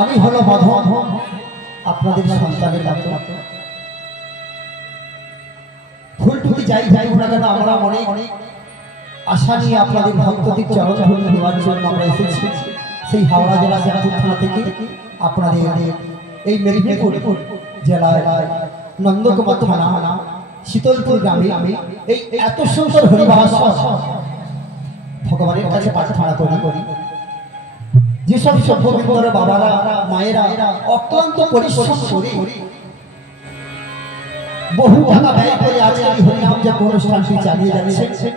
আমি হলো মাধব, আপনাদের সন্তানের মতো ফুলটুকি যাই যাই হোক না কেন, আমরা অনেক অনেক আশা নিয়ে আপনাদের ভক্তদের চরণ ধরে জন্য আমরা এসেছি। সেই হাওড়া জেলা জাহাপুর থানা থেকে আপনাদের এই মেদিনীপুর জেলায় নন্দকুমার থানা, শীতলপুর গ্রামে আমি এই এত সুন্দর হরিবাস ভগবানের কাছে প্রার্থনা করি করি। যেসব সভ্যবিন্দর বাবারা, মায়েরা অক্লান্ত পরিশ্রম করে বহু টাকা ব্যয় করে আজকে হরিনাম যে অনুষ্ঠানটি চালিয়ে যাচ্ছে,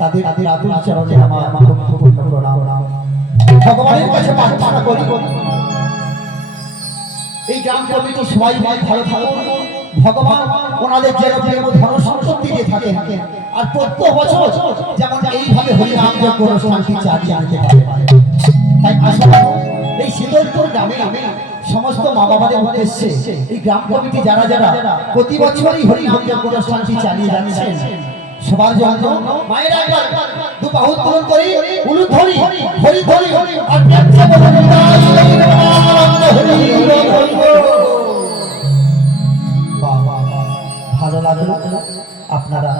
তাদের তাদের আতুল চরণে আমার ভক্তিপূর্ণ প্রণাম। ভগবানের কাছে প্রার্থনা করি, এই গ্রাম কমিটি সবাই ভালো থাকুন। ভগবান ওনাদের যেন ধন সম্পত্তি দিয়ে থাকে আর প্রত্যেক বছর যেমন এইভাবে হরিনাম যজ্ঞ অনুষ্ঠানটি আনতে পারে তাই এই শীতলপুর গ্রামে সমস্ত মা বাবাদের উদ্দেশ্যে এই গ্রাম কমিটি যারা যারা প্রতি বছরই হরিনাম যজ্ঞ অনুষ্ঠানটি চালিয়ে যাচ্ছেন সবার জন্য মায়েরা একবার দু বাহু তুলন করি উলু ধরি হরি ধরি আর গৌরাঙ্গ হরি ভালো লাগল আপনারা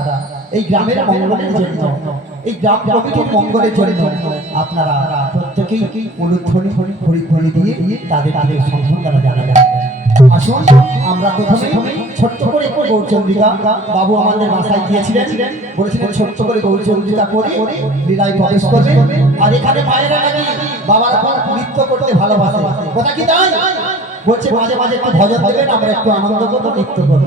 এই গ্রামের মঙ্গলের জন্য, এই গ্রাম কমিটির মঙ্গলের জন্য আপনারা প্রত্যেকেই অনুধ্বনি পরিধ্বনি দিয়ে তাদের তাদের সম্মান দ্বারা জানা যায় আসুন, আমরা প্রথমে ছোট্ট করে গৌরচন্দ্রিকা বাবু আমাদের বাসায় গিয়েছিলেন। বলেছিলেন ছোট্ট করে গৌরচন্দ্রিকা করে লীলায় প্রবেশ করবে। আর এখানে মায়েরা নাকি বাবার নৃত্য করতে ভালোবাসে। কথা কি তাই? বলছে, মাঝে মাঝে একটু ভজন দেবেন, আমরা একটু আনন্দ করব, নৃত্য করব।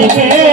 দিবে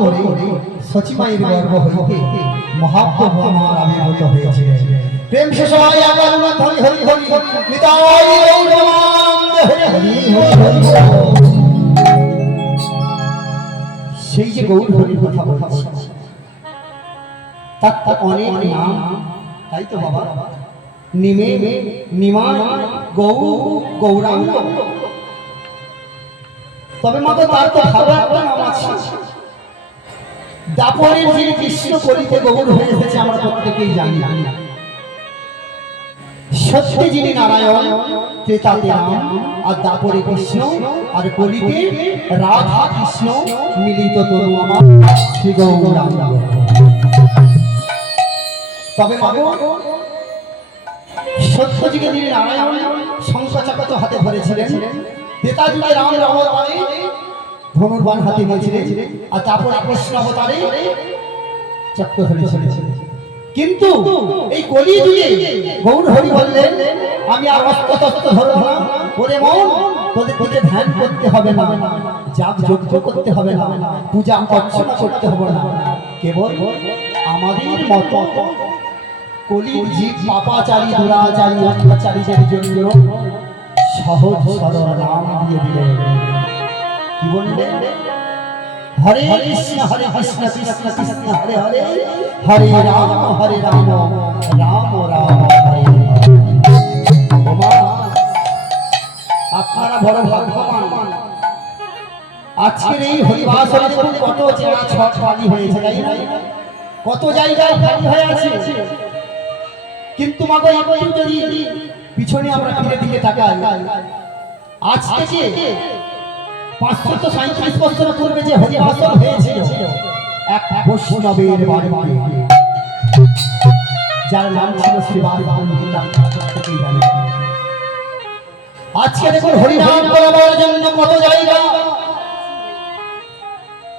করে সচিমায়ের গর্ব হইতে মহাপ্রভু আমার আবির্ভূত হয়েছে। প্রেম সে সবাই আগার হরি হরি হরি। নিতাই হরি হরি হরি হরি। সেই যে গৌর হরির কথা বলছি, তার তো অনেক নাম, তাই তো বাবা। নিমে নিমা গৌ, গৌরাঙ্গ। তবে মতো তার তো ভালো একটা নাম আছে। দাপরের যিনি কৃষ্ণ কলিতে গৌর হয়ে এসেছে আমরা প্রত্যেকেই জানি। সত্যি যিনি নারায়ণ, ত্রেতাতে রাম, আর দাপরে কৃষ্ণ, আর কলিতে রাধা কৃষ্ণ মিলিত তরু আমার শ্রী গৌরাঙ্গ। তবে মাগো সত্যযুগে তিনি নারায়ণ শঙ্কচাকত হাতে ধরেছিলেন। তেতাযুগে রাম অবতারে ধনুর্বাণ হাতে নিয়েছিলেন আর তারপর অবতারে চক্র ধরেছিলেন কিন্তু এই কলি যুগে গৌর হরি বললেন, আমি আর অস্ত্র না। ওরে মন, তোদের দিকে ধ্যান করতে হবে না। যাগ যজ্ঞ করতে হবে না। পূজা অর্চনা করতে হবে না। কেবল আমাদের মতো কলির জীব পাপাচারী, দুরাচারী, অত্যাচারীদের জন্য সহজ সরল দিয়ে দিলেন। কি বললেন হরে কৃষ্ণ হরে কৃষ্ণ কৃষ্ণ কৃষ্ণ, হরে হরে হরে রাম হরে রাম রাম রাম হরে আপনারা বড় ভাগ্যবান। আজকের এই হরিবাসরে দেখুন কত জেলা ছট খালি হয়েছে, তাই না? কত জায়গায় খালি হয়ে আছে। কিন্তু মাগো একটু যদি পিছনে আমরা ফিরে দিকে তাকাই। আজ থেকে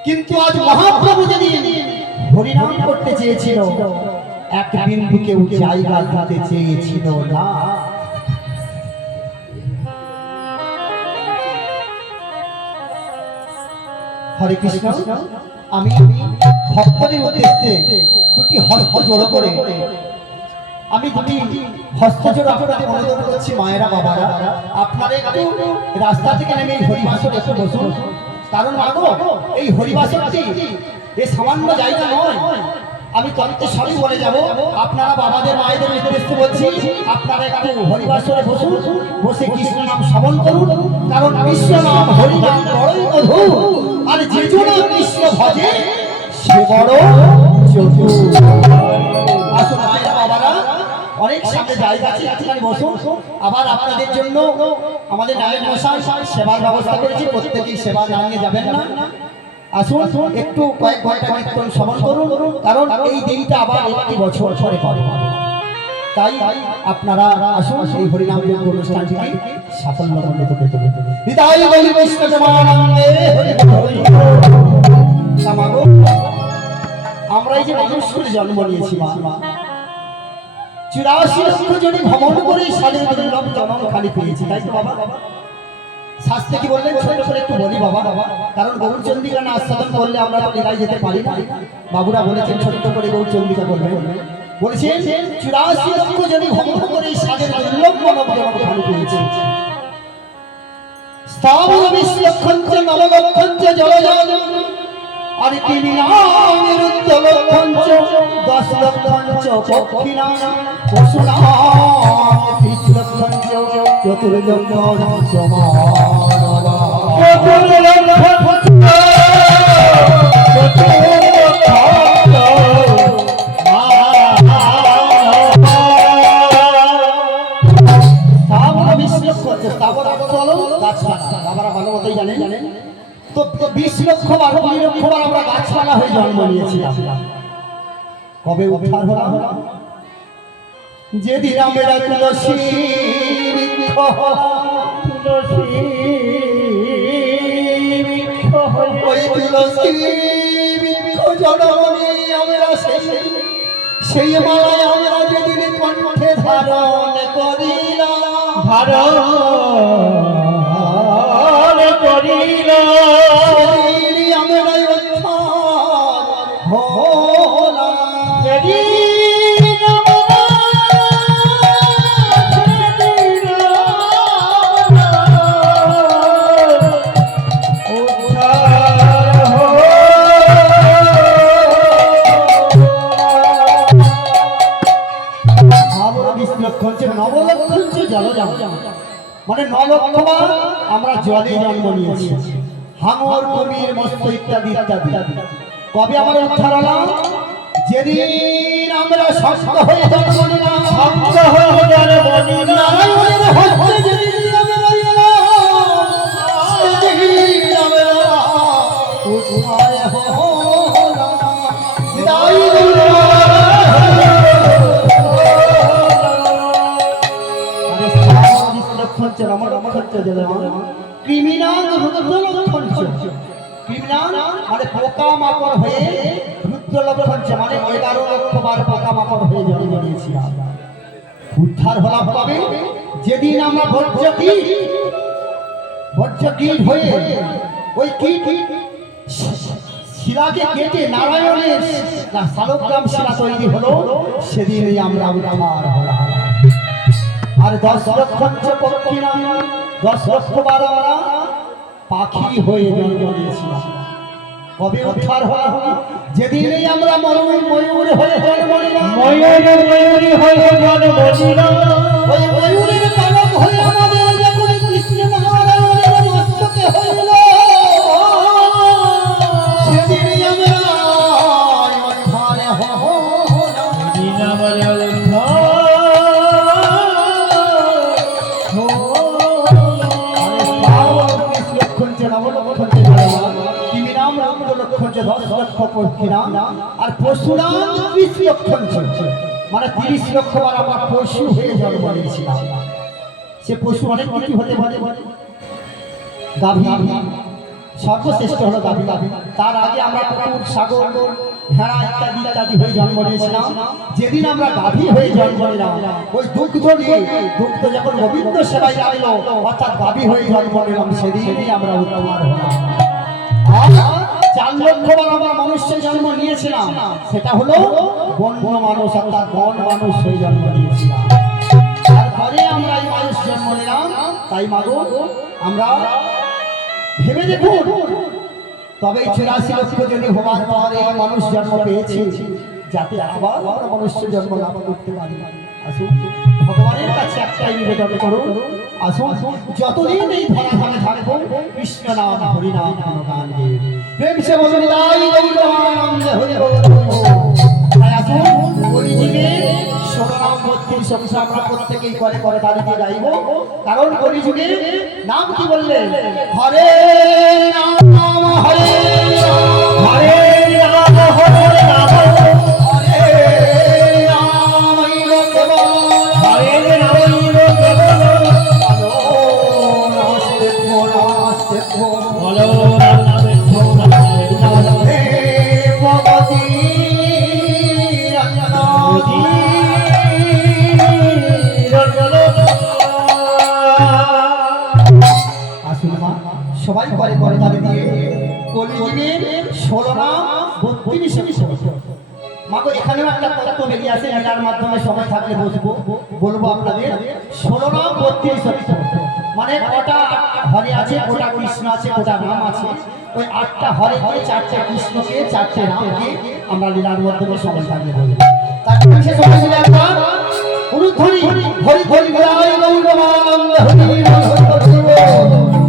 কিন্তু আজ মহাপ্রভু যদি হরিনাম করতে চেয়েছিল এক বিন্দু কেউ জায়গা দিতে চেয়েছিল না। হরে কৃষ্ণ, আমি ভক্তদের উদ্দেশ্যে দুটি হস্ত জোড়ো করে, আমি দুটি হস্ত জোড়ো আপনাদের অনুরোধ করছি মায়েরা, বাবারা। আপনারা একটু রাস্তা থেকে নেমে এই হরিবাসন একটু বসুন। কারণ মাগো, এই হরিবাসনটি এ সামান্য জায়গা নয়। আমি তত্ত্ব সবই বলে যাব। আপনারা বাবাদের, মায়েদের উদ্দেশ্যে বলছি, আপনারা একটু হরিবাসনে বসুন। বসে কৃষ্ণ নাম শ্রবণ করুন। কারণ কৃষ্ণ নাম হরিনাম বড়ই মধুর আর যে জন কৃষ্ণ ভজে সে বড় চতুর আসুন মায়েরা বাবারা অনেক সামনে জায়গা আছে এখানে বসুন। আবার আপনাদের জন্য আমাদের নায়ক মশাই সেবার ব্যবস্থা করেছি প্রত্যেকেই সেবা না নিয়ে যাবেন না। আসুন একটু কয়েক ঘণ্টা কীর্তন শ্রবণ করুন কারণ এই দিনটা আবার একটি বছর পরে পাবে তাই আপনারা আসুন এই হরিনাম আমরা এই যে মানুষ করে জন্ম চুরাশি লক্ষ ভ্রমণ করে খালি পেয়েছি, তাই তো বাবা? কি বললেন? ছোট একটু বলি বাবা, কারণ গৌর চন্ডিকা না আস্বাদন করলে আমরা তো লীলায় যেতে পারি না। বাবুরা বলেছেন, ছোট্ট করে গৌর করবে বলেছেন, চুরাশি লক্ষ জনে ভ্রমণ করে সাড়ে দুর্লভ মানব জন্ম খালি পেয়েছি স্থাবর বিশ্বক্ষঞ্চ নবলক্ষঞ্চ জলজল আর তিনি নামের উত্তলক্ষঞ্চ দশ লক্ষঞ্চ পক্ষিণাম পশুনাম ত্রিশ লক্ষঞ্চ চতুর্লক্ষঞ্চ স্থাবর মতোই জানেন? তো বিশ লক্ষ বার, কুড়ি লক্ষ বার আমরা গাছপালা হয়ে জন্ম নিয়েছিলাম। কবে উদ্ধার হলাম? যেদিন আমরা তুলসী সেই মালায় আমরা যেদিন কণ্ঠে ধারণ করিলাম। ধারণ মানে নলক্ষবার আমরা জলে জন্ম নিয়েছি হাঙর কবির মস্ত ইত্যাদি ইত্যাদি। কবে আমরা উদ্ধার হলাম যেদিন আমরা শক্ত হয়ে জন্ম নিলাম। নারায়ণের হচ্ছে যেদিন বিষ্ণুক্ষণ রমণ রমণ ক্রিমিনাল রুদ্রলক্ষণ ক্রিমিনাল মানে পোকা মাকড় হয়ে রুদ্রলক্ষণ মানে এগারো লক্ষ বার পোকা মাকড় হয়ে জন্ম নিয়েছিলাম উদ্ধার হলাম কবে? যেদিন আমরা বর্জ্য কীট বর্জ্য কীট হয়ে ওই কীট শিলাকে কেটে নারায়ণের শালগ্রাম শিলা তৈরি হলো, সেদিনই আমরা উদ্ধার হলাম। আর দশ লক্ষ পক্ষী নাম দশ লক্ষ বার আমরা পাখি হয়ে জন্ম নিয়েছিলাম। কবে উদ্ধার হওয়া হলো যেদিনে আমরা ময়ূর ময়ূর হয়ে ময়ূরের ময়ূর ময়ূরী হয়ে ময়ূরের পালক হয়ে আমাদের যখন কৃষ্ণ নারায়ণের মস্তকে হইল আর পশুরাম ত্রিশ লক্ষ মানে তিরিশ লক্ষ বার আমার পশু হয়ে জন্ম নিয়েছিলাম সে পশু অনেক কিছু হতে পারে গাভী সর্বশ্রেষ্ঠ হলো গাভী তার আগে আমরা কুকুর সাগর, ভেড়া ইত্যাদি ইত্যাদি হয়ে জন্ম নিয়েছিলাম। যেদিন আমরা গাভী হয়ে জন্ম নিলাম, ওই দুগ্ধ নিয়ে, দুগ্ধ যখন গোবিন্দ সেবাই লাগল অর্থাৎ গাভী হয়ে জন্ম নিলাম, সেদিনই আমরা উদ্ধার হলাম। আমরা জন্ম নিয়েছিলাম, সেটা হলো মানুষ, অর্থাৎ বন মানুষ হয়ে জন্ম নিয়েছিলাম। আমরা এই মানুষ জন্ম তাই আমরা ভেবে দেখুন, তবে চুরাশি লক্ষ যদি হওয়ার পর মানুষ জন্ম পেয়েছি, যাতে আবার মনুষ্য জন্ম লাভ করতে পারি। আসুন, ভগবানের কাছে একটাই নিবেদন করুন। আসুন, যতদিন এই ধরাধামে থাকব, কৃষ্ণ নাম, হরি নাম গান। প্রেম সে বলুন তাই হরি আসুন কলিযুগে বত্রিশ সংসার আমরা প্রত্যেকেই করে কারণ কলিযুগে নাম কি বললেন হরে নাম, হরে থাকলে বসবো, বলব আপনাদের, ষোলো না বত্রিশ মানে কটা হরে আছে, কোটা কৃষ্ণ আছে, কোটা রাম আছে। ওই আটটা হরে হরে চারটে কৃষ্ণকে, চারটে রামকে আমরা লীলার মাধ্যমে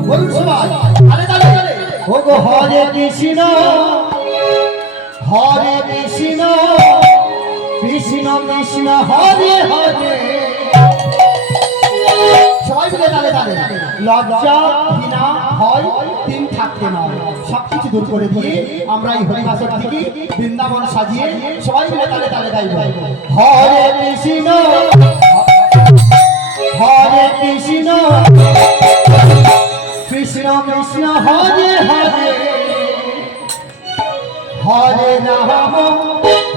বলব সবাই তালে ও হরে কৃষ্ণ হরে কৃষ্ণ। কৃষ্ণ কৃষ্ণ, হরে হরে। তালে তিন নয়। সবকিছু দূর করে দিয়ে আমরা বৃন্দাবন সাজিয়ে সবাই মিলে তালে তালে গাইব। হরে কৃষ্ণ। হরে কৃষ্ণ। কৃষ্ণ কৃষ্ণ, হরে হরে। হরে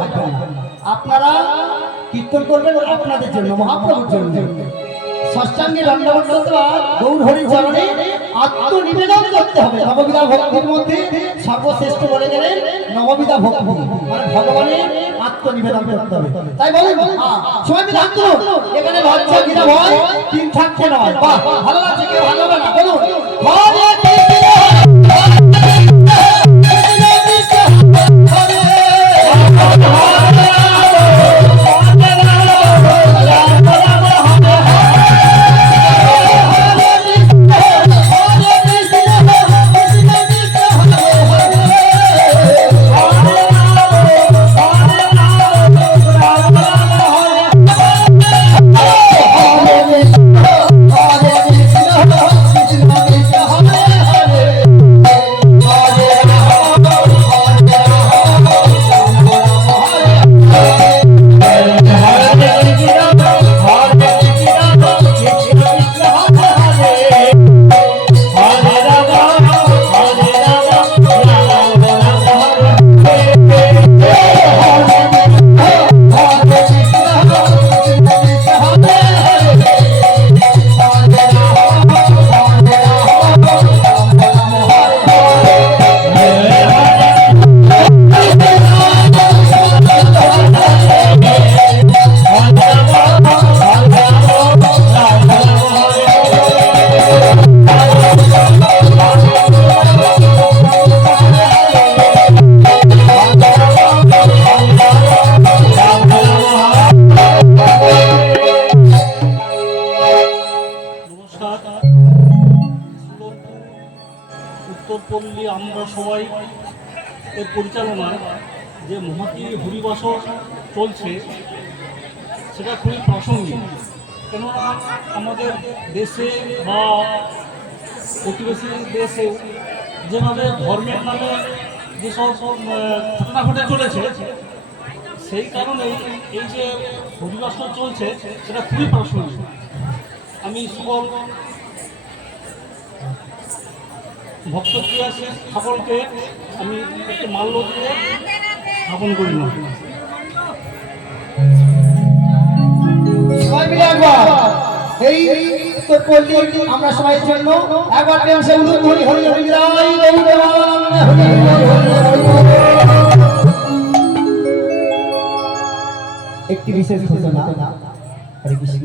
হাত তুলবো না আপনারা কীর্তন করবেন আপনাদের জন্য মহাপ্রভুর জন্য। ষষ্ঠাঙ্গে দণ্ডবত গৌর হরির চরণে আত্মনিবেদন করতে হবে। নববিধা ভক্তির মধ্যে সর্বশ্রেষ্ঠ বলে গেলেন নববিধা ভক্তি। মানে ভগবানের আত্মনিবেদন করতে হবে। তাই বলেন হ্যাঁ, সবাই মিলে এখানে লজ্জা গীতা ভয় তিন থাকছে নয়। বাহ ভালো লাগছে কেউ ভালো হবে না। বলুন কেননা আমাদের দেশে বা প্রতিবেশী দেশে যেভাবে ধর্মের নামে যেসব আহ, ঘটনা ঘটে চলেছে সেই কারণেই এই যে হরিবাস চলছে সেটা খুবই প্রাসঙ্গিক আমি সকল ভক্তপ্রিয় সকলকে আমি একটি মাল্য দিয়ে স্থাপন করি না। সবাই মিলে একবার। এই তোর পল্লী আমরা সবাইয়ের জন্য একবার প্রেম সে উলুদ হরি হরি হরি হরি। একটি বিশেষ ঘোষণা। হরে কৃষ্ণ।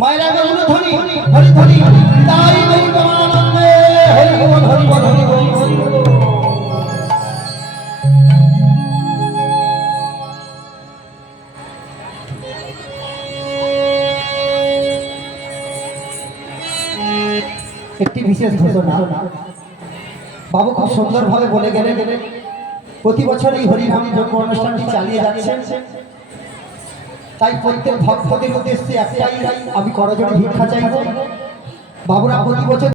মায়ের আগে উলুধ্বনি হরি ধ্বনি তাই গৌর হরি বল হরি বল হরি বল হরি বল। বিশেষ ঘোষণা। বাবু খুব সুন্দরভাবে বলে গেলে প্রতি বছর এই হরিনাম যজ্ঞ অনুষ্ঠানটি চালিয়ে যাচ্ছেন তাই প্রত্যেক ভক্তদের উদ্দেশ্যে একটাই আমি করজোড়ে ভিক্ষা চাইব। বাবুরা প্রতি বছর